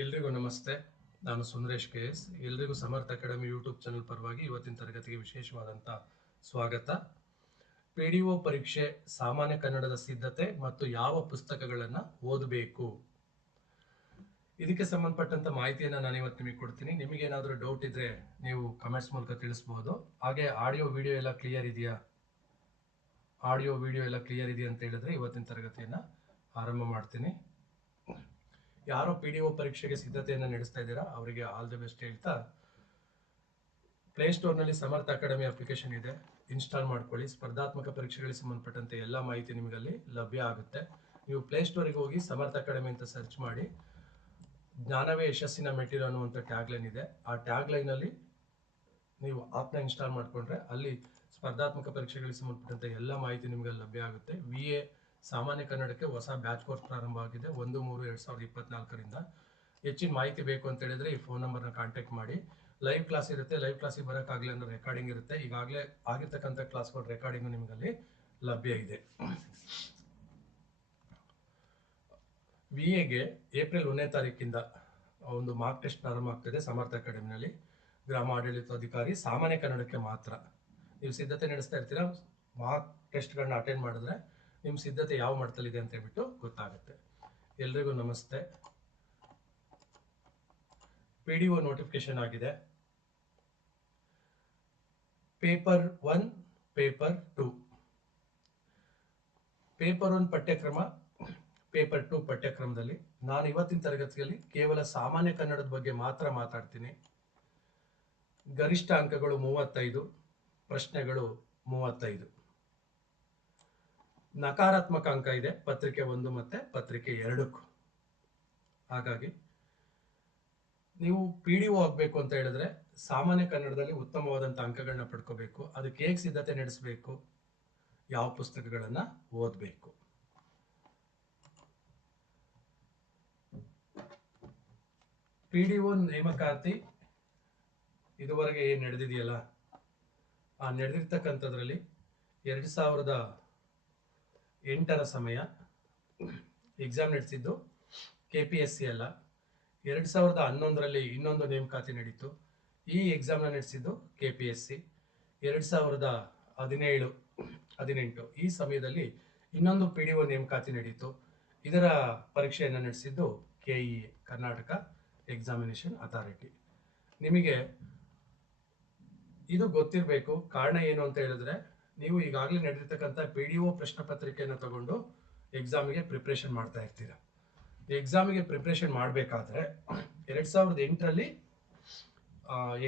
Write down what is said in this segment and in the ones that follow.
ಎಲ್ರಿಗೂ ನಮಸ್ತೆ. ನಾನು ಸುಂದರೇಶ್ ಕೆ ಎಸ್. ಎಲ್ರಿಗೂ ಸಮರ್ಥ ಅಕಾಡೆಮಿ ಯೂಟ್ಯೂಬ್ ಚಾನಲ್ ಪರವಾಗಿ ಇವತ್ತಿನ ತರಗತಿಗೆ ವಿಶೇಷವಾದಂಥ ಸ್ವಾಗತ. ಪಿ ಡಿ ಒ ಪರೀಕ್ಷೆ ಸಾಮಾನ್ಯ ಕನ್ನಡದ ಸಿದ್ಧತೆ ಮತ್ತು ಯಾವ ಪುಸ್ತಕಗಳನ್ನು ಓದಬೇಕು? ಇದಕ್ಕೆ ಸಂಬಂಧಪಟ್ಟಂತ ಮಾಹಿತಿಯನ್ನು ನಾನು ಇವತ್ತು ನಿಮಗೆ ಕೊಡ್ತೀನಿ. ನಿಮಗೆ ಏನಾದರೂ ಡೌಟ್ ಇದ್ರೆ ನೀವು ಕಮೆಂಟ್ಸ್ ಮೂಲಕ ತಿಳಿಸ್ಬೋದು. ಹಾಗೆ ಆಡಿಯೋ ವಿಡಿಯೋ ಎಲ್ಲ ಕ್ಲಿಯರ್ ಇದೆಯಾ? ಆಡಿಯೋ ವಿಡಿಯೋ ಎಲ್ಲ ಕ್ಲಿಯರ್ ಇದೆಯಾ ಅಂತ ಹೇಳಿದ್ರೆ ಇವತ್ತಿನ ತರಗತಿಯನ್ನು ಆರಂಭ ಮಾಡ್ತೀನಿ. ಯಾರೋ ಪಿ ಡಿ ಒ ಪರೀಕ್ಷೆಗೆ ಸಿದ್ಧತೆಯನ್ನು ನಡೆಸ್ತಾ ಇದ್ದೀರಾ? ಅವರಿಗೆ ಆಲ್ ದಿ ಬೆಸ್ಟ್ ಹೇಳ್ತಾ ಪ್ಲೇಸ್ಟೋರ್ನಲ್ಲಿ ಸಮರ್ಥ ಅಕಾಡೆಮಿ ಅಪ್ಲಿಕೇಶನ್ ಇದೆ. ಇನ್ಸ್ಟಾಲ್ ಮಾಡ್ಕೊಳ್ಳಿ. ಸ್ಪರ್ಧಾತ್ಮಕ ಪರೀಕ್ಷೆಗಳಿಗೆ ಸಂಬಂಧಪಟ್ಟಂತೆ ಎಲ್ಲ ಮಾಹಿತಿ ನಿಮಗಲ್ಲಿ ಲಭ್ಯ ಆಗುತ್ತೆ. ನೀವು ಪ್ಲೇಸ್ಟೋರಿಗೆ ಹೋಗಿ ಸಮರ್ಥ ಅಕಾಡೆಮಿ ಅಂತ ಸರ್ಚ್ ಮಾಡಿ ಜ್ಞಾನವೇ ಯಶಸ್ಸಿನ ಮೆಟೀರಿಯಲ್ ಅನ್ನುವಂಥ ಟ್ಯಾಗ್ಲೈನ್ ಇದೆ. ಆ ಟ್ಯಾಗ್ಲೈನಲ್ಲಿ ನೀವು ಆಪ್ನ ಇನ್ಸ್ಟಾಲ್ ಮಾಡಿಕೊಂಡ್ರೆ ಅಲ್ಲಿ ಸ್ಪರ್ಧಾತ್ಮಕ ಪರೀಕ್ಷೆಗಳಿಗೆ ಸಂಬಂಧಪಟ್ಟಂತೆ ಎಲ್ಲ ಮಾಹಿತಿ ನಿಮಗೆ ಲಭ್ಯ ಆಗುತ್ತೆ. ವಿ ಎ ಸಾಮಾನ್ಯ ಕನ್ನಡಕ್ಕೆ ಹೊಸ ಬ್ಯಾಚ್ ಕೋರ್ಸ್ ಪ್ರಾರಂಭ ಆಗಿದೆ. ಒಂದು, ಮೂರು, ಎರಡು ಸಾವಿರದ ಇಪ್ಪತ್ನಾಲ್ಕರಿಂದ. ಹೆಚ್ಚಿನ ಮಾಹಿತಿ ಬೇಕು ಅಂತ ಹೇಳಿದ್ರೆ ಈ ಫೋನ್ ನಂಬರ್ನ ಕಾಂಟ್ಯಾಕ್ಟ್ ಮಾಡಿ. ಲೈವ್ ಕ್ಲಾಸ್ ಇರುತ್ತೆ. ಲೈವ್ ಕ್ಲಾಸಿಗೆ ಬರೋಕ್ಕಾಗಲಿ ಅಂದ್ರೆ ರೆಕಾರ್ಡಿಂಗ್ ಇರುತ್ತೆ. ಈಗಾಗಲೇ ಆಗಿರ್ತಕ್ಕಂಥ ಕ್ಲಾಸ್ಗಳ ರೆಕಾರ್ಡಿಂಗು ನಿಮಗಲ್ಲಿ ಲಭ್ಯ ಇದೆ. ವಿ ಎಗೆ ಏಪ್ರಿಲ್ ಒಂದನೇ ತಾರೀಕಿಂದ ಒಂದು ಮಾರ್ಕ್ ಟೆಸ್ಟ್ ಪ್ರಾರಂಭ ಆಗ್ತಿದೆ ಸಮರ್ಥ ಅಕಾಡೆಮಿನಲ್ಲಿ. ಗ್ರಾಮ ಆಡಳಿತಾಧಿಕಾರಿ ಸಾಮಾನ್ಯ ಕನ್ನಡಕ್ಕೆ ಮಾತ್ರ. ನೀವು ಸಿದ್ಧತೆ ನಡೆಸ್ತಾ ಇರ್ತೀರಾ? ಮಾರ್ಕ್ ಟೆಸ್ಟ್ಗಳನ್ನ ಅಟೆಂಡ್ ಮಾಡಿದ್ರೆ ನಿಮ್ಮ ಸಿದ್ಧತೆ ಯಾವ ಮಟ್ಟದಲ್ಲಿದೆ ಅಂತ ಹೇಳ್ಬಿಟ್ಟು ಗೊತ್ತಾಗುತ್ತೆ. ಎಲ್ರಿಗೂ ನಮಸ್ತೆ. ಪಿ ಡಿ ಒ ನೋಟಿಫಿಕೇಶನ್ ಆಗಿದೆ. Paper one paper two paper one ಪಠ್ಯಕ್ರಮ ಪೇಪರ್ ಟು ಪಠ್ಯಕ್ರಮದಲ್ಲಿ ನಾನು ಇವತ್ತಿನ ತರಗತಿಯಲ್ಲಿ ಕೇವಲ ಸಾಮಾನ್ಯ ಕನ್ನಡದ ಬಗ್ಗೆ ಮಾತ್ರ ಮಾತಾಡ್ತೀನಿ. ಗರಿಷ್ಠ ಅಂಕಗಳು ಮೂವತ್ತೈದು, ಪ್ರಶ್ನೆಗಳು ಮೂವತ್ತೈದು. ನಕಾರಾತ್ಮಕ ಅಂಕ ಇದೆ, ಪತ್ರಿಕೆ ಒಂದು ಮತ್ತೆ ಪತ್ರಿಕೆ ಎರಡಕ್ಕೂ. ಹಾಗಾಗಿ ನೀವು ಪಿ ಡಿ ಒ ಆಗಬೇಕು ಅಂತ ಹೇಳಿದ್ರೆ ಸಾಮಾನ್ಯ ಕನ್ನಡದಲ್ಲಿ ಉತ್ತಮವಾದಂಥ ಅಂಕಗಳನ್ನ ಪಡ್ಕೋಬೇಕು, ಅದಕ್ಕೆ ಹೇಗೆ ಸಿದ್ಧತೆ ನಡೆಸಬೇಕು, ಯಾವ ಪುಸ್ತಕಗಳನ್ನು ಓದಬೇಕು. ಪಿ ಡಿ ಒ ನೇಮಕಾತಿ ಇದುವರೆಗೆ ಏನು ನಡೆದಿದೆಯಲ್ಲ, ಆ ನಡೆದಿರ್ತಕ್ಕಂಥದ್ರಲ್ಲಿ ಎರಡು ಸಾವಿರದ ಎಂಟರ ಸಮಯ. ಎಕ್ಸಾಮ್ ನಡೆಸಿದ್ದು ಕೆ ಪಿ ಎಸ್ ಸಿ ಅಲ್ಲ. ಎರಡು ಸಾವಿರದ ಹನ್ನೊಂದರಲ್ಲಿ ಇನ್ನೊಂದು ನೇಮಕಾತಿ ನಡೀತು. ಈ ಎಕ್ಸಾಮ್ನ ನಡೆಸಿದ್ದು ಕೆ ಪಿ ಎಸ್ ಸಿ ಎರಡು ಸಾವಿರದ ಹದಿನೇಳು, ಹದಿನೆಂಟು, ಈ ಸಮಯದಲ್ಲಿ ಇನ್ನೊಂದು ಪಿ ಡಿ ಒ ನೇಮಕಾತಿ ನಡೆಯಿತು ಇದರ ಪರೀಕ್ಷೆಯನ್ನು ನಡೆಸಿದ್ದು K E Karnataka examination authority ನಿಮಗೆ ಇದು ಗೊತ್ತಿರಬೇಕು. ಕಾರಣ ಏನು ಅಂತ ಹೇಳಿದ್ರೆ ನೀವು ಈಗಾಗಲೇ ನಡೆದಿರ್ತಕ್ಕಂಥ ಪಿ ಡಿ ಒ ಪ್ರಶ್ನೆ ಪತ್ರಿಕೆಯನ್ನು ತಗೊಂಡು ಎಕ್ಸಾಮಿಗೆ ಪ್ರಿಪ್ರೇಷನ್ ಮಾಡ್ತಾ ಇರ್ತೀರ. ಎಕ್ಸಾಮಿಗೆ ಪ್ರಿಪ್ರೇಷನ್ ಮಾಡಬೇಕಾದ್ರೆ ಎರಡು ಸಾವಿರದ ಎಂಟರಲ್ಲಿ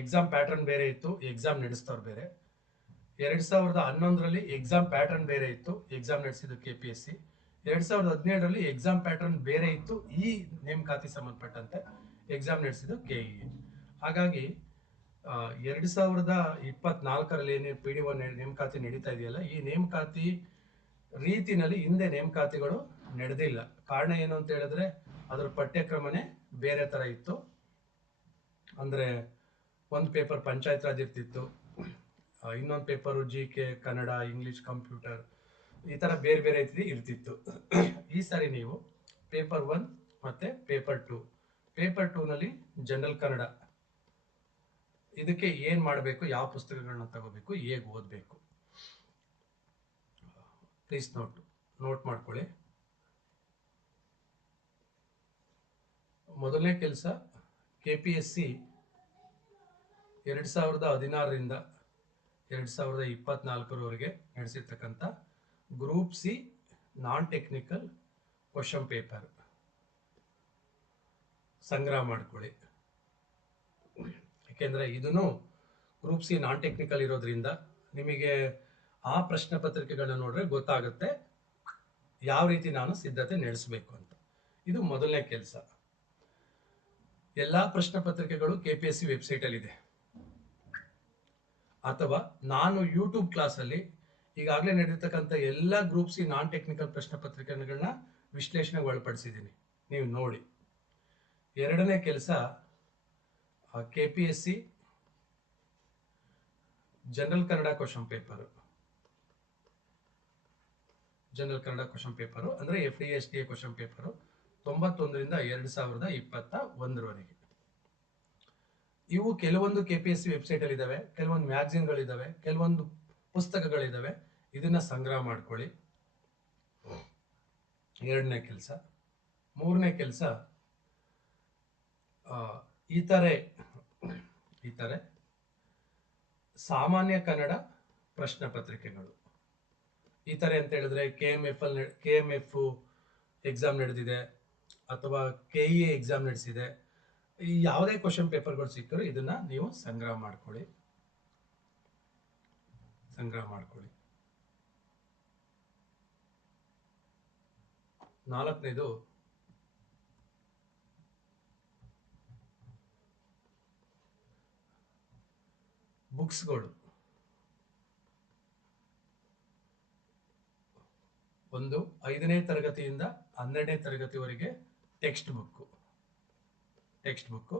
ಎಕ್ಸಾಮ್ ಪ್ಯಾಟರ್ನ್ ಬೇರೆ ಇತ್ತು ಎಕ್ಸಾಮ್ ನಡೆಸ್ತವ್ರು ಬೇರೆ. ಎರಡು ಸಾವಿರದ ಹನ್ನೊಂದರಲ್ಲಿ ಎಕ್ಸಾಮ್ ಪ್ಯಾಟರ್ನ್ ಬೇರೆ ಇತ್ತು ಎಕ್ಸಾಮ್ ನಡೆಸಿದ್ದು ಕೆ ಪಿ ಎಸ್ ಸಿ ಎರಡು ಸಾವಿರದ ಹದಿನೇಳರಲ್ಲಿ ಎಕ್ಸಾಮ್ ಪ್ಯಾಟರ್ನ್ ಬೇರೆ ಇತ್ತು ಈ ನೇಮಕಾತಿ ಸಂಬಂಧಪಟ್ಟಂತೆ ಎಕ್ಸಾಮ್ ನಡೆಸಿದ್ದು ಕೆ ಇ ಹಾಗಾಗಿ ಆ, ಎರಡು ಸಾವಿರದ ಇಪ್ಪತ್ನಾಲ್ಕರಲ್ಲಿ ಏನು ಪಿ ಡಿ ಒನ್ ನೇಮಕಾತಿ ನಡೀತಾ ಇದೆಯಲ್ಲ, ಈ ನೇಮಕಾತಿ ರೀತಿನಲ್ಲಿ ಹಿಂದೆ ನೇಮಕಾತಿಗಳು ನಡೆದಿಲ್ಲ. ಕಾರಣ ಏನು ಅಂತ ಹೇಳಿದ್ರೆ, ಅದರ ಪಠ್ಯಕ್ರಮನೇ ಬೇರೆ ತರ ಇತ್ತು. ಅಂದ್ರೆ ಒಂದು ಪೇಪರ್ ಪಂಚಾಯತ್ ರಾಜ್ ಇರ್ತಿತ್ತು ಇನ್ನೊಂದು paper G K Kannada, English computer, ಈ ತರ ಬೇರೆ ಬೇರೆ ರೀತಿ ಇರ್ತಿತ್ತು. ಈ ಸಾರಿ ನೀವು ಪೇಪರ್ ಒನ್ ಮತ್ತೆ ಪೇಪರ್ ಟು, ಪೇಪರ್ ಟೂನಲ್ಲಿ ಜನರಲ್ ಕನ್ನಡ ಇದಕ್ಕೆ ಏನ್ ಮಾಡಬೇಕು, ಯಾವ ಪುಸ್ತಕಗಳನ್ನ ತಗೋಬೇಕು, ಹೇಗೆ ಓದಬೇಕು? ಪ್ಲೀಸ್ ನೋಟ್ ನೋಟ್ ಮಾಡ್ಕೊಳ್ಳಿ. ಮೊದಲನೇ ಕೆಲಸ ಕೆ ಪಿ ಎಸ್ ಸಿ ಎರಡು ಸಾವಿರದ ಹದಿನಾರರಿಂದ ಎರಡು ಸಾವಿರದ ಇಪ್ಪತ್ನಾಲ್ಕರವರೆಗೆ ನಡೆಸಿರ್ತಕ್ಕಂಥ group C non technical question paper ಸಂಗ್ರಹ ಮಾಡ್ಕೊಳ್ಳಿ. ಯಾಕೆಂದ್ರೆ ಇದನ್ನು ಗ್ರೂಪ್ ಸಿ ನಾನ್ ಟೆಕ್ನಿಕಲ್ ಇರೋದ್ರಿಂದ ನಿಮಗೆ ಆ ಪ್ರಶ್ನೆ ಪತ್ರಿಕೆಗಳನ್ನ ನೋಡ್ರೆ ಗೊತ್ತಾಗುತ್ತೆ ಯಾವ ರೀತಿ ನಾನು ಸಿದ್ಧತೆ ನಡೆಸಬೇಕು ಅಂತ. ಇದು ಮೊದಲನೇ ಕೆಲಸ. ಎಲ್ಲಾ ಪ್ರಶ್ನೆ ಪತ್ರಿಕೆಗಳು K P S C website ಅಲ್ಲಿ ಇದೆ. ಅಥವಾ ನಾನು ಯೂಟ್ಯೂಬ್ ಕ್ಲಾಸಲ್ಲಿ ಈಗಾಗಲೇ ನಡೆಯತಕ್ಕಂಥ ಎಲ್ಲ ಗ್ರೂಪ್ ಸಿ ನಾನ್ ಟೆಕ್ನಿಕಲ್ ಪ್ರಶ್ನೆ ಪತ್ರಿಕೆಗಳನ್ನ ವಿಶ್ಲೇಷಣೆಗೆ ಒಳಪಡಿಸಿದ್ದೀನಿ ನೀವು ನೋಡಿ. ಎರಡನೇ ಕೆಲಸ K P S C general Kannada question paper general Kannada question paper ಅಂದರೆ F D S T A question paper ತೊಂಬತ್ತೊಂದರಿಂದ ಎರಡು ಸಾವಿರದ ಇಪ್ಪತ್ತ ಒಂದರವರೆಗೆ. ಇವು ಕೆಲವೊಂದು ಕೆ ಪಿ ಎಸ್ ಸಿ ವೆಬ್ಸೈಟಲ್ಲಿ ಇದ್ದಾವೆ ಕೆಲವೊಂದು ಮ್ಯಾಗ್ಝಿನ್ಗಳಿದ್ದಾವೆ ಕೆಲವೊಂದು ಪುಸ್ತಕಗಳಿದಾವೆ ಇದನ್ನ ಸಂಗ್ರಹ ಮಾಡ್ಕೊಳ್ಳಿ. ಎರಡನೇ ಕೆಲಸ. ಮೂರನೇ ಕೆಲಸ ಇತರೆ ಇತರೆ ಸಾಮಾನ್ಯ ಕನ್ನಡ ಪ್ರಶ್ನೆ ಪತ್ರಿಕೆಗಳು. ಇತರೆ ಅಂತ ಹೇಳಿದ್ರೆ ಕೆ ಎಂ ಎಫ್ ಅಲ್ಲಿ ಕೆ ಎಂ ಎಫ್ ಎಕ್ಸಾಮ್ ನಡೆದಿದೆ, ಅಥವಾ ಕೆ ಇ ಎಕ್ಸಾಮ್ ನಡೆಸಿದೆ. ಯಾವುದೇ ಕ್ವಶನ್ ಪೇಪರ್ಗಳು ಸಿಕ್ಕರೂ ಇದನ್ನ ನೀವು ಸಂಗ್ರಹ ಮಾಡ್ಕೊಳ್ಳಿ. ಸಂಗ್ರಹ ಮಾಡ್ಕೊಳ್ಳಿ. ನಾಲ್ಕನೇದು ಬುಕ್ಸ್ಗಳು. ಒಂದು ಐದನೇ ತರಗತಿಯಿಂದ ಹನ್ನೆರಡನೇ ತರಗತಿವರೆಗೆ ಟೆಕ್ಸ್ಟ್ ಬುಕ್ಕು. Text book.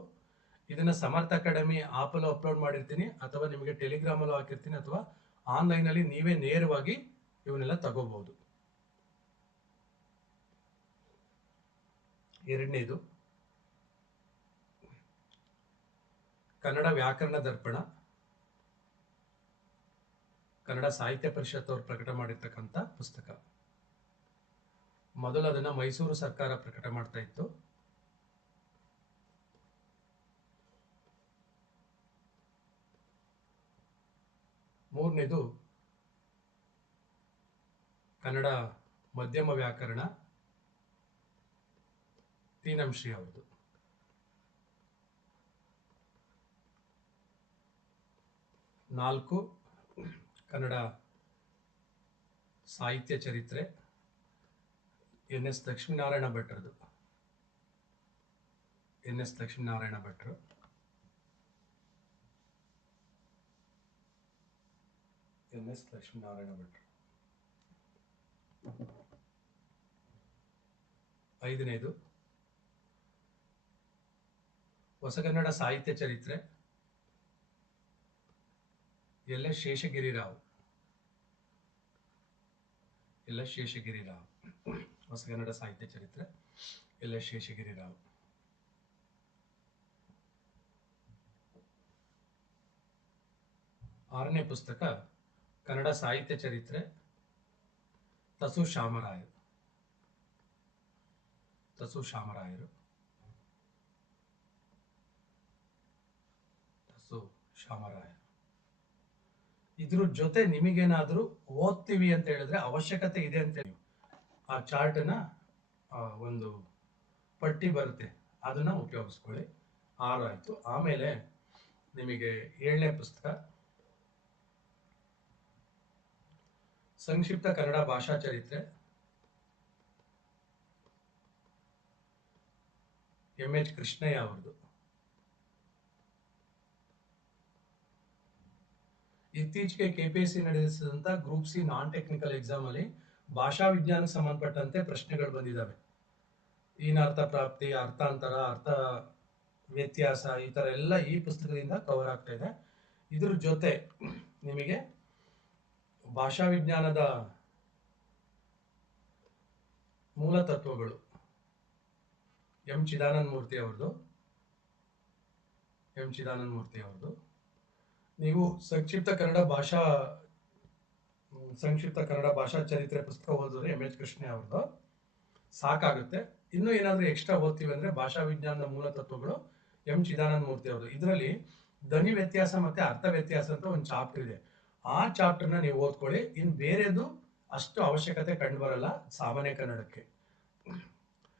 ಇದನ್ನ ಸಮರ್ಥ ಅಕಾಡೆಮಿ ಆಪಲ್ಲೂ ಅಪ್ಲೋಡ್ ಮಾಡಿರ್ತೀನಿ ಅಥವಾ ನಿಮಗೆ ಟೆಲಿಗ್ರಾಮಲ್ಲೂ ಹಾಕಿರ್ತೀನಿ ಅಥವಾ ಆನ್ಲೈನಲ್ಲಿ ನೀವೇ ನೇರವಾಗಿ ಇವನ್ನೆಲ್ಲ ತಗೋಬಹುದು ಎರಡನೇದು. ಕನ್ನಡ ವ್ಯಾಕರಣ ದರ್ಪಣ. ಕನ್ನಡ ಸಾಹಿತ್ಯ ಪರಿಷತ್ ಅವರು ಪ್ರಕಟ ಮಾಡಿರ್ತಕ್ಕಂಥ ಪುಸ್ತಕ. ಮೊದಲು ಅದನ್ನ ಮೈಸೂರು ಸರ್ಕಾರ ಪ್ರಕಟ ಮಾಡ್ತಾ ಇತ್ತು. ಮೂರನೇದು ಕನ್ನಡ ಮಧ್ಯಮ ವ್ಯಾಕರಣ ತೀನಂಶ್ರೀ ಅವರದು ನಾಲ್ಕು ಕನ್ನಡ ಸಾಹಿತ್ಯ ಚರಿತ್ರೆ ಎನ್ ಎಸ್ ಲಕ್ಷ್ಮೀನಾರಾಯಣ ಭಟ್ರದು ಎನ್ ಎಸ್ ಲಕ್ಷ್ಮೀನಾರಾಯಣ ಭಟ್ರು. ಎನ್ ಎಸ್ ಲಕ್ಷ್ಮೀನಾರಾಯಣ ಭಟ್ರು. ಐದನೇದು ಹೊಸಗನ್ನಡ ಸಾಹಿತ್ಯ ಚರಿತ್ರೆ. ಎಲ್ಲ ಶೇಷಗಿರಿ ರಾವ್. ಎಲ್ಲ ಶೇಷಗಿರಿ ರಾವ್. ಹೊಸಗನ್ನಡ ಸಾಹಿತ್ಯ ಚರಿತ್ರೆ. ಎಲ್ಲ ಶೇಷಗಿರಿ ರಾವ್. ಆರನೇ ಪುಸ್ತಕ, ಕನ್ನಡ ಸಾಹಿತ್ಯ ಚರಿತ್ರೆ, ತಸು ಶಾಮರಾಯರು. ತಸು ಶಾಮರಾಯರು. ತಸು ಶಾಮರಾಯರು. ಇದ್ರ ಜೊತೆ ನಿಮಗೇನಾದ್ರೂ ಓದ್ತೀವಿ ಅಂತ ಹೇಳಿದ್ರೆ ಅವಶ್ಯಕತೆ ಇದೆ ಅಂತ ಹೇಳಿ. ಆ ಚಾರ್ಟನ್ನ ಒಂದು ಪಟ್ಟಿ ಬರುತ್ತೆ. ಅದನ್ನ ಉಪಯೋಗಿಸ್ಕೊಳ್ಳಿ. ಆರು ಆಯ್ತು ಆಮೇಲೆ ನಿಮಗೆ ಏಳನೇ ಪುಸ್ತಕ. ಸಂಕ್ಷಿಪ್ತ ಕನ್ನಡ ಭಾಷಾ ಚರಿತ್ರೆ. ಎಂ ಎಚ್ ಕೃಷ್ಣಯ್ಯ ಅವ್ರದ್ದು. ಇತ್ತೀಚೆಗೆ KPSC ನಡೆಸಿದಂತ group C non technical exam ಅಲ್ಲಿ ಭಾಷಾ ವಿಜ್ಞಾನಕ್ಕೆ ಸಂಬಂಧಪಟ್ಟಂತೆ ಪ್ರಶ್ನೆಗಳು ಬಂದಿದ್ದಾವೆ ಈನ ಅರ್ಥ ಪ್ರಾಪ್ತಿ, ಅರ್ಥಾಂತರ, ಅರ್ಥ ವ್ಯತ್ಯಾಸ, ಈ ತರ ಎಲ್ಲ ಈ ಪುಸ್ತಕದಿಂದ ಕವರ್ ಆಗ್ತಾ ಇದೆ. ಇದ್ರ ಜೊತೆ ನಿಮಗೆ ಭಾಷಾ ವಿಜ್ಞಾನದ ಮೂಲ ತತ್ವಗಳು. ಎಂ. ಚಿದಾನಂದ ಮೂರ್ತಿ ಅವ್ರದ್ದು. ಎಂ. ಚಿದಾನಂದ ಮೂರ್ತಿ ಅವ್ರದ್ದು. ನೀವು ಸಂಕ್ಷಿಪ್ತ ಕನ್ನಡ ಭಾಷಾ ಸಂಕ್ಷಿಪ್ತ ಕನ್ನಡ ಭಾಷಾ ಚರಿತ್ರೆ ಪುಸ್ತಕ ಓದಿದ್ರೆ ಎಂ ಎಚ್ ಕೃಷ್ಣ ಅವ್ರದ್ದು. ಸಾಕಾಗುತ್ತೆ. ಇನ್ನೂ ಏನಾದ್ರೂ ಎಕ್ಸ್ಟ್ರಾ ಓದ್ತೀವಿ ಅಂದರೆ ಭಾಷಾ ವಿಜ್ಞಾನದ ಮೂಲ ತತ್ವಗಳು ಎಂ ಚಿದಾನಂದ ಮೂರ್ತಿ ಅವರು ಇದರಲ್ಲಿ ಧ್ವನಿ ವ್ಯತ್ಯಾಸ ಮತ್ತೆ ಅರ್ಥ ವ್ಯತ್ಯಾಸ ಅಂತ ಒಂದು ಚಾಪ್ಟರ್ ಇದೆ. ಆ ಚಾಪ್ಟರ್ನ ನೀವು ಓದ್ಕೊಳ್ಳಿ. ಇನ್ ಬೇರೆದು ಅಷ್ಟು ಅವಶ್ಯಕತೆ ಕಂಡು ಬರಲ್ಲ ಸಾಮಾನ್ಯ ಕನ್ನಡಕ್ಕೆ.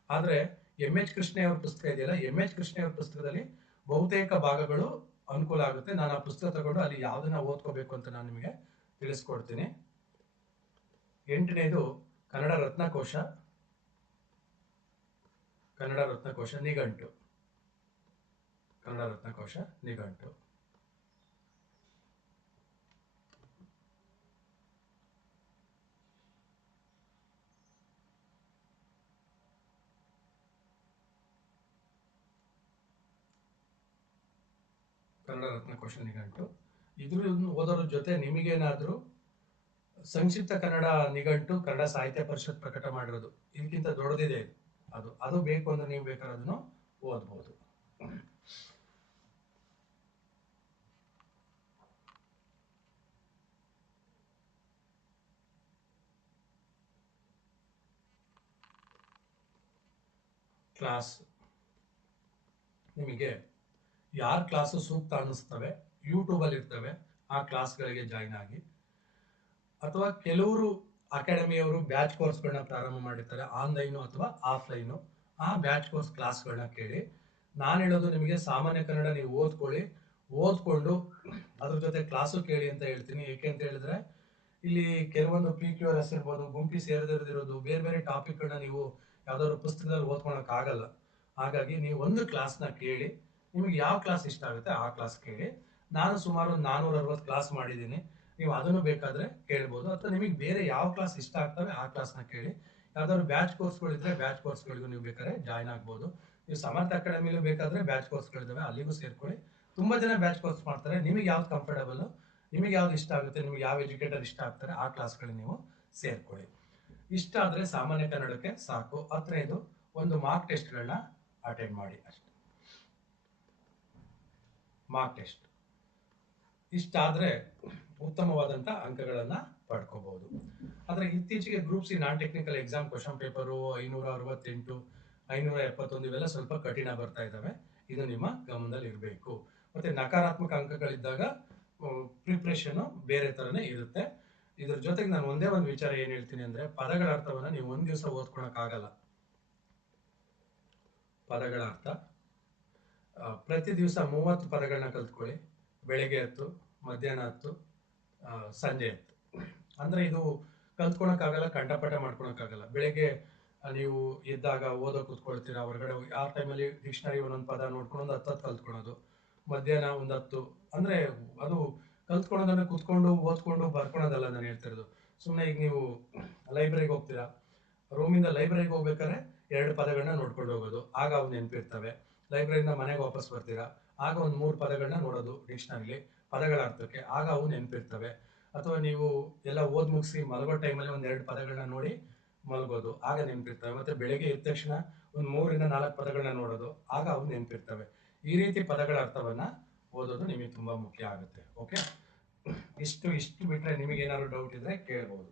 ಆದ್ರೆ ಎಂ ಎಚ್ ಕೃಷ್ಣ ಅವ್ರ ಪುಸ್ತಕ ಇದೆಯಲ್ಲ? ಎಂ ಎಚ್ ಕೃಷ್ಣ ಅವ್ರ ಪುಸ್ತಕದಲ್ಲಿ ಬಹುತೇಕ ಭಾಗಗಳು ಅನುಕೂಲ ಆಗುತ್ತೆ. ನಾನು ಆ ಪುಸ್ತಕ ತಗೊಂಡು ಅಲ್ಲಿ ಯಾವುದನ್ನ ಓದ್ಕೋಬೇಕು ಅಂತ ನಾನು ನಿಮಗೆ ತಿಳಿಸ್ಕೊಡ್ತೀನಿ. ಎಂಟನೇದು ಕನ್ನಡ ರತ್ನಕೋಶ. ಕನ್ನಡ ರತ್ನಕೋಶ ನಿಘಂಟು. ಕನ್ನಡ ರತ್ನಕೋಶ ನಿಘಂಟು. ರತ್ನಕೋಶ ನಿಘಂಟು ಇದ್ರ ಓದೋದ್ರ ಜೊತೆ ನಿಮಗೇನಾದ್ರೂ ಸಂಕ್ಷಿಪ್ತ ಕನ್ನಡ ನಿಘಂಟು ಕನ್ನಡ ಸಾಹಿತ್ಯ ಪರಿಷತ್ ಪ್ರಕಟ ಮಾಡಿರೋದು ಇದಕ್ಕಿಂತ ದೊಡ್ಡದಿದೆ ಅದು ಅದು ಬೇಕು ಅಂದ್ರೆ ನೀವು ಬೇಕಾದ್ರೂ ಓದಬಹುದು ಓದ್ಬೋದು. ಕ್ಲಾಸ್ ನಿಮಗೆ ಯಾರ ಕ್ಲಾಸು ಸೂಕ್ತ ಅನ್ನಿಸ್ತವೆ? ಯೂಟ್ಯೂಬಲ್ಲಿ ಇರ್ತವೆ. ಆ ಕ್ಲಾಸ್ಗಳಿಗೆ ಜಾಯ್ನ್ ಆಗಿ. ಅಥವಾ ಕೆಲವರು ಅಕಾಡೆಮಿಯವರು ಬ್ಯಾಚ್ ಕೋರ್ಸ್ಗಳನ್ನ ಪ್ರಾರಂಭ ಮಾಡಿರ್ತಾರೆ ಆನ್ಲೈನು ಅಥವಾ ಆಫ್ಲೈನು ಆ ಬ್ಯಾಚ್ ಕೋರ್ಸ್ ಕ್ಲಾಸ್ಗಳನ್ನ ಕೇಳಿ, ನಾನು ಹೇಳೋದು ನಿಮಗೆ ಸಾಮಾನ್ಯ ಕನ್ನಡ ನೀವು ಓದ್ಕೊಳ್ಳಿ. ಓದ್ಕೊಂಡು ಅದ್ರ ಜೊತೆ ಕ್ಲಾಸು ಕೇಳಿ ಅಂತ ಹೇಳ್ತೀನಿ. ಏಕೆ ಅಂತ ಹೇಳಿದ್ರೆ, ಇಲ್ಲಿ ಕೆಲವೊಂದು ಪಿ ಕ್ಯೂ ಆರ್ ಎಸ್ ಇರ್ಬೋದು ಗುಂಪಿ ಸೇರಿದಿರೋದು ಬೇರೆ ಬೇರೆ ಟಾಪಿಕ್ಗಳನ್ನ ನೀವು ಯಾವ್ದಾದ್ರು ಪುಸ್ತಕದಲ್ಲಿ ಓದ್ಕೊಳಕ್ ಆಗಲ್ಲ ಹಾಗಾಗಿ ನೀವು ಒಂದು ಕ್ಲಾಸ್ನ ಕೇಳಿ ನಿಮಗೆ ಯಾವ ಕ್ಲಾಸ್ ಇಷ್ಟ ಆಗುತ್ತೆ ಆ ಕ್ಲಾಸ್ ಕೇಳಿ. ನಾನು ಸುಮಾರು ನಾನೂರ ಅರವತ್ತು ಕ್ಲಾಸ್ ಮಾಡಿದ್ದೀನಿ. ನೀವು ಅದನ್ನು ಬೇಕಾದ್ರೆ ಕೇಳ್ಬೋದು. ಅಥವಾ ನಿಮಗೆ ಬೇರೆ ಯಾವ ಕ್ಲಾಸ್ ಇಷ್ಟ ಆಗ್ತವೆ ಆ ಕ್ಲಾಸ್ನ ಕೇಳಿ. ಯಾವ್ದಾದ್ರು ಬ್ಯಾಚ್ ಕೋರ್ಸ್ಗಳಿದ್ರೆ ಬ್ಯಾಚ್ ಕೋರ್ಸ್ಗಳಿಗೂ ನೀವು ಬೇಕಾದ್ರೆ ಜಾಯ್ನ್ ಆಗ್ಬೋದು. ನೀವು ಸಮರ್ಥ ಅಕಾಡೆಮಿಲೂ ಬೇಕಾದ್ರೆ ಬ್ಯಾಚ್ ಕೋರ್ಸ್ಗಳಿದ್ದಾವೆ ಅಲ್ಲಿಗೂ ಸೇರ್ಕೊಳ್ಳಿ. ತುಂಬ ಜನ ಬ್ಯಾಚ್ ಕೋರ್ಸ್ ಮಾಡ್ತಾರೆ. ನಿಮಗೆ ಯಾವ್ದು ಕಂಫರ್ಟಬಲ್ ನಿಮಗೆ ಯಾವ್ದು ಇಷ್ಟ ಆಗುತ್ತೆ? ನಿಮ್ಗೆ ಯಾವ ಎಜುಕೇಟರ್ ಇಷ್ಟ ಆಗ್ತಾರೆ? ಆ ಕ್ಲಾಸ್ಗಳಿಗೆ ನೀವು ಸೇರ್ಕೊಳ್ಳಿ. ಇಷ್ಟ ಆದ್ರೆ ಸಾಮಾನ್ಯ ಕನ್ನಡಕ್ಕೆ ಸಾಕು. ಹತ್ತನೇದು ಒಂದು ಮಾರ್ಕ್ ಟೆಸ್ಟ್ಗಳನ್ನ ಅಟೆಂಡ್ ಮಾಡಿ ಅಷ್ಟೇ. ಮಾರ್ಕ್ ಟೆಸ್ಟ್ ಇಷ್ಟ ಉತ್ತಮವಾದಂಥ ಅಂಕಗಳನ್ನ ಪಡ್ಕೋಬಹುದು. ಆದರೆ ಇತ್ತೀಚೆಗೆ group C non technical exam question paper ಐನೂರ ಅರವತ್ತೆಂಟು, ಐನೂರ ಎಪ್ಪತ್ತೊಂದು ಇವೆಲ್ಲ ಸ್ವಲ್ಪ ಕಠಿಣ ಬರ್ತಾ ಇದಾವೆ. ಇದು ನಿಮ್ಮ ಗಮನದಲ್ಲಿ ಇರಬೇಕು. ಮತ್ತೆ ನಕಾರಾತ್ಮಕ ಅಂಕಗಳಿದ್ದಾಗ ಪ್ರಿಪ್ರೇಷನ್ ಬೇರೆ ಥರನೇ ಇರುತ್ತೆ. ಇದ್ರ ಜೊತೆಗೆ ನಾನು ಒಂದೇ ಒಂದು ವಿಚಾರ ಏನು ಹೇಳ್ತೀನಿ ಅಂದ್ರೆ, ಪದಗಳ ಅರ್ಥವನ್ನ ನೀವು ಒಂದು ದಿವಸ ಓದ್ಕೊಳಕ್ ಆಗಲ್ಲ ಪದಗಳ ಅರ್ಥ. ಪ್ರತಿ ದಿವಸ ಮೂವತ್ತು ಪದಗಳನ್ನ ಕಲ್ತ್ಕೊಳ್ಳಿ. ಬೆಳಗ್ಗೆ ಹತ್ತು, ಮಧ್ಯಾಹ್ನ ಹತ್ತು ಸಂಜೆ ಹತ್ತು. ಅಂದ್ರೆ ಇದು ಕಲ್ತ್ಕೊಳಕ್ಕಾಗಲ್ಲ, ಕಂಠಪಾಠ ಮಾಡ್ಕೊಳಕ್ಕಾಗಲ್ಲ. ಬೆಳಗ್ಗೆ ನೀವು ಎದ್ದಾಗ ಓದೋ ಕೂತ್ಕೊಳ್ತೀರಾ, ಹೊರಗಡೆ ಹೋಗಿ ಆ ಟೈಮಲ್ಲಿ ಡಿಕ್ಷನರಿ ಒಂದೊಂದು ಪದ ನೋಡ್ಕೊಂಡು ಒಂದು ಹತ್ತು ಹತ್ತು ಕಲ್ತ್ಕೊಳೋದು. ಮಧ್ಯಾಹ್ನ ಒಂದು ಹತ್ತು. ಅಂದ್ರೆ ಅದು ಕಲ್ತ್ಕೊಳೋದನ್ನ ಕೂತ್ಕೊಂಡು, ಓದ್ಕೊಂಡು, ಬರ್ಕೊಳೋದಲ್ಲ ನಾನು ಹೇಳ್ತಿರೋದು. ಸುಮ್ಮನೆ ಈಗ ನೀವು ಲೈಬ್ರರಿಗೆ ಹೋಗ್ತೀರಾ? ರೂಮಿಂದ ಲೈಬ್ರರಿಗೆ ಹೋಗ್ಬೇಕಾದ್ರೆ ಎರಡು ಪದಗಳನ್ನ ನೋಡ್ಕೊಂಡು ಹೋಗೋದು. ಆಗ ಅವು ನೆನಪಿರ್ತವೆ. ಲೈಬ್ರರಿಯಿಂದ ಮನೆಗೆ ವಾಪಸ್ ಬರ್ತೀರಾ? ಆಗ ಒಂದು ಮೂರು ಪದಗಳನ್ನ ನೋಡೋದು ಡಿಕ್ಷನರಿಲಿ ಪದಗಳ ಅರ್ಥಕ್ಕೆ ಆಗ ಅವು ನೆನಪಿರ್ತವೆ. ಅಥವಾ ನೀವು ಎಲ್ಲ ಓದ್ ಮುಗಿಸಿ ಮಲಗೋ ಟೈಮಲ್ಲಿ ಒಂದು ಎರಡು ಪದಗಳನ್ನ ನೋಡಿ ಮಲಗೋದು, ಆಗ ನೆನಪಿರ್ತವೆ. ಮತ್ತೆ ಬೆಳಗ್ಗೆ ಎದ್ದ ತಕ್ಷಣ ಒಂದು ಮೂರಿಂದ ನಾಲ್ಕು ಪದಗಳನ್ನ ನೋಡೋದು, ಆಗ ಅವು ನೆನಪಿರ್ತವೆ. ಈ ರೀತಿ ಪದಗಳ ಅರ್ಥವನ್ನ ಓದೋದು ನಿಮಗೆ ತುಂಬಾ ಮುಖ್ಯ ಆಗುತ್ತೆ. ಓಕೆ ಇಷ್ಟು ಇಷ್ಟು ಬಿಟ್ರೆ ನಿಮಗೆ ಏನಾದ್ರು ಡೌಟ್ ಇದ್ರೆ ಕೇಳ್ಬೋದು.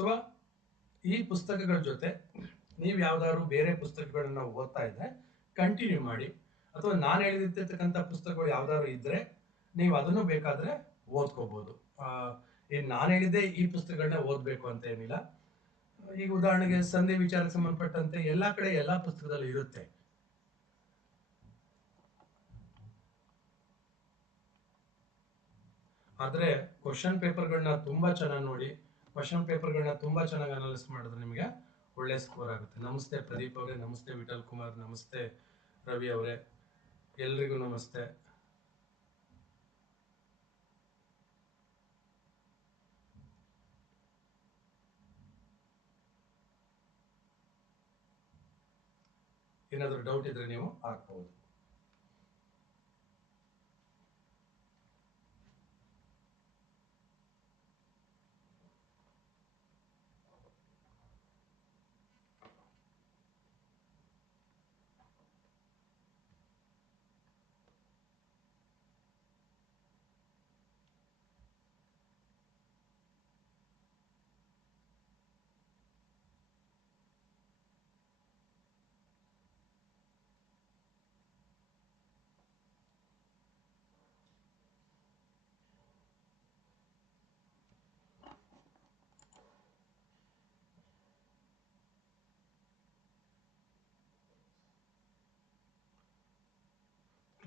ಅಥವಾ ಈ ಪುಸ್ತಕಗಳ ಜೊತೆ ನೀವು ಯಾವ್ದಾದ್ರು ಬೇರೆ ಪುಸ್ತಕಗಳನ್ನ ಓದ್ತಾ ಇದ್ರೆ ಕಂಟಿನ್ಯೂ ಮಾಡಿ, ಅಥವಾ ನಾನು ಹೇಳಿದಿರ್ತಕ್ಕಂಥ ಪುಸ್ತಕಗಳು ಯಾವ್ದಾದ್ರು ಇದ್ರೆ ನೀವು ಅದನ್ನು ಬೇಕಾದ್ರೆ ಓದ್ಕೋಬಹುದು ಈ ನಾನು ಹೇಳಿದ್ದೆ ಈ ಪುಸ್ತಕಗಳನ್ನ ಓದ್ಬೇಕು ಅಂತ ಏನಿಲ್ಲ. ಈಗ ಉದಾಹರಣೆಗೆ ಸಂಧಿ ವಿಚಾರಕ್ಕೆ ಸಂಬಂಧಪಟ್ಟಂತೆ ಎಲ್ಲಾ ಕಡೆ ಎಲ್ಲಾ ಪುಸ್ತಕದಲ್ಲಿ ಇರುತ್ತೆ. ಆದ್ರೆ ಕ್ವಶನ್ ಪೇಪರ್ಗಳನ್ನ ತುಂಬಾ ಚೆನ್ನಾಗಿ ನೋಡಿ ಕ್ವಶನ್ ಪೇಪರ್ಗಳನ್ನ ತುಂಬಾ ಚೆನ್ನಾಗಿ ಅನಾಲಿಸ್ ಮಾಡಿದ್ರೆ ನಿಮಗೆ ಒಳ್ಳೆ ಸ್ಕೋರ್ ಆಗುತ್ತೆ. ನಮಸ್ತೆ ಪ್ರದೀಪ್ ಅವರೇ, ನಮಸ್ತೆ ವಿಠಲ್ ಕುಮಾರ್, ನಮಸ್ತೆ ರವಿ ಅವರೇ. ಎಲ್ರಿಗೂ ನಮಸ್ತೆ. ಏನಾದರೂ ಡೌಟ್ ಇದ್ರೆ ನೀವು ಹಾಕ್ಬಹುದು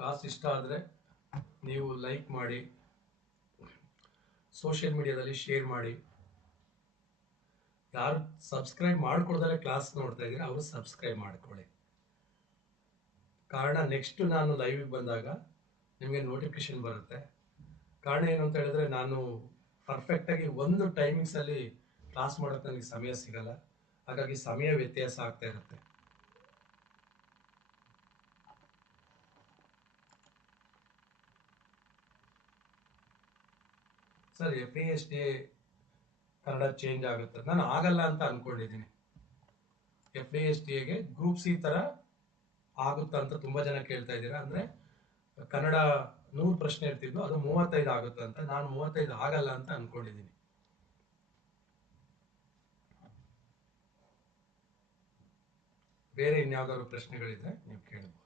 ಕ್ಲಾಸ್ ಇಷ್ಟ ಆದರೆ ನೀವು ಲೈಕ್ ಮಾಡಿ ಸೋಷಿಯಲ್ ಮೀಡಿಯಾದಲ್ಲಿ ಶೇರ್ ಮಾಡಿ. ಯಾರು ಸಬ್ಸ್ಕ್ರೈಬ್ ಮಾಡ್ಕೊಳ್ದಾರೆ ಕ್ಲಾಸ್ ನೋಡ್ತಾ ಇದ್ದೀರಾ, ಅವರು ಸಬ್ಸ್ಕ್ರೈಬ್ ಮಾಡ್ಕೊಳ್ಳಿ. ಕಾರಣ ನೆಕ್ಸ್ಟ್ ನಾನು ಲೈವಿಗೆ ಬಂದಾಗ ನಿಮಗೆ ನೋಟಿಫಿಕೇಶನ್ ಬರುತ್ತೆ. ಕಾರಣ ಏನು ಅಂತ ಹೇಳಿದ್ರೆ ನಾನು ಪರ್ಫೆಕ್ಟಾಗಿ ಒಂದು ಟೈಮಿಂಗ್ಸಲ್ಲಿ ಕ್ಲಾಸ್ ಮಾಡೋಕ್ಕೆ ನನಗೆ ಸಮಯ ಸಿಗಲ್ಲ. ಹಾಗಾಗಿ ಸಮಯ ವ್ಯತ್ಯಾಸ ಆಗ್ತಾ ಇರುತ್ತೆ. Sir F D S D Kannada change ಆಗುತ್ತೆ ನಾನು ಆಗಲ್ಲ ಅಂತ ಅನ್ಕೊಂಡಿದ್ದೀನಿ. ಎಫ್ ಡಿ ಎಸ್ ಡಿ ಎಗೆ ಗ್ರೂಪ್ ಸಿ ತರ ಆಗುತ್ತಾ ಅಂತ ತುಂಬಾ ಜನ ಕೇಳ್ತಾ ಇದ್ದೀರಾ? ಅಂದ್ರೆ ಕನ್ನಡ ನೂರು ಪ್ರಶ್ನೆ ಇರ್ತಿದ್ವು ಅದು ಮೂವತ್ತೈದು ಆಗುತ್ತೆ ಅಂತ ನಾನು ಮೂವತ್ತೈದು ಆಗಲ್ಲ ಅಂತ ಅನ್ಕೊಂಡಿದ್ದೀನಿ. ಬೇರೆ ಇನ್ಯಾವ್ದಾದ್ರು ಪ್ರಶ್ನೆಗಳಿದ್ರೆ ನೀವು ಕೇಳಬಹುದು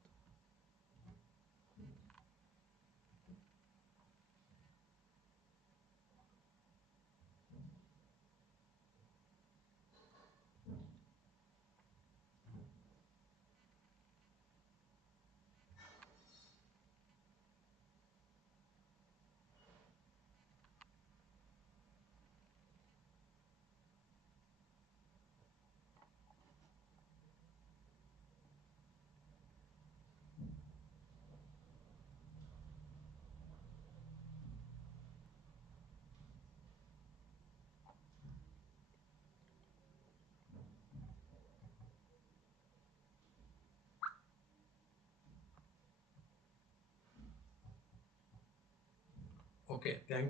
ಓಕೆ ಥ್ಯಾಂಕ್